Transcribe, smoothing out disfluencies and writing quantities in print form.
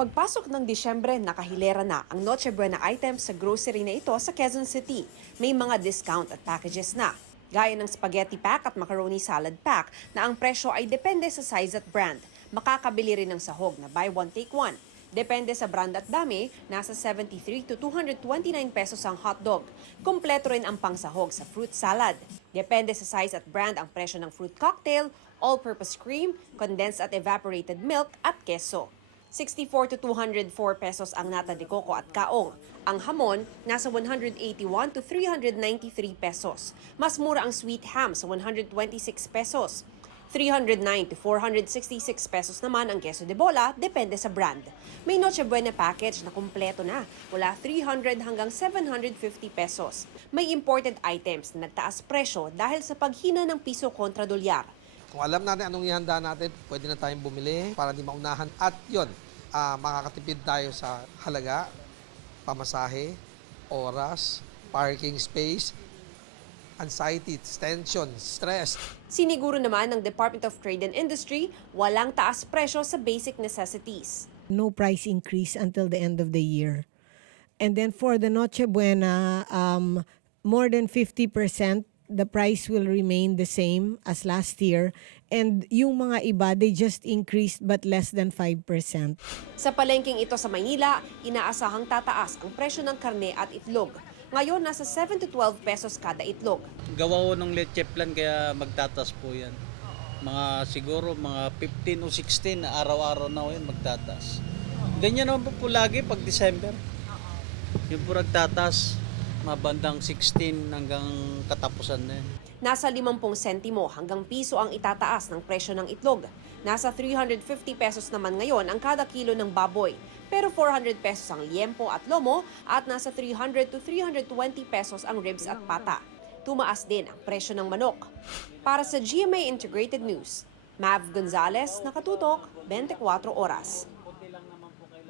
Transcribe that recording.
Pagpasok ng Disyembre, nakahilera na ang Noche Buena items sa grocery na ito sa Quezon City. May mga discount at packages na. Gaya ng spaghetti pack at macaroni salad pack na ang presyo ay depende sa size at brand. Makakabili rin ng sahog na buy one take one. Depende sa brand at dami, nasa 73 to 229 pesos ang hotdog. Kompleto rin ang pangsahog sa fruit salad. Depende sa size at brand ang presyo ng fruit cocktail, all-purpose cream, condensed at evaporated milk at keso. 64 to 204 pesos ang nata de coco at kaong. Ang hamon, nasa 181 to 393 pesos. Mas mura ang sweet ham sa 126 pesos. 309 to 466 pesos naman ang queso de bola, depende sa brand. May Noche Buena package na kumpleto na, mula 300 hanggang 750 pesos. May imported items na nagtaas presyo dahil sa paghina ng piso kontra dolyar. Kung alam natin anong ihanda natin, pwede na tayong bumili para di maunahan. At yun, makakatipid tayo sa halaga, pamasahe, oras, parking space, anxiety, tension, stress. Siniguro naman ng Department of Trade and Industry, walang taas presyo sa basic necessities. No price increase until the end of the year. And then for the Noche Buena, more than 50%, the price will remain the same as last year. And yung mga iba, they just increased but less than 5%. Sa palengking ito sa Maynila, inaasahang tataas ang presyo ng karne at itlog. Ngayon, nasa 7 to 12 pesos kada itlog. Gawa ko ng leche plan kaya magtatas po yan. Siguro mga 15 o 16 na araw-araw na yun magtatas. Ganyan naman po lagi pag December. Yung po nagtatas, mabandang 16 hanggang katapusan na yun. Nasa 50 sentimo hanggang piso ang itataas ng presyo ng itlog. Nasa 350 pesos naman ngayon ang kada kilo ng baboy. Pero 400 pesos ang liempo at lomo at nasa 300 to 320 pesos ang ribs at pata. Tumaas din ang presyo ng manok. Para sa GMA Integrated News, Mav Gonzalez, Nakatutok, 24 Oras.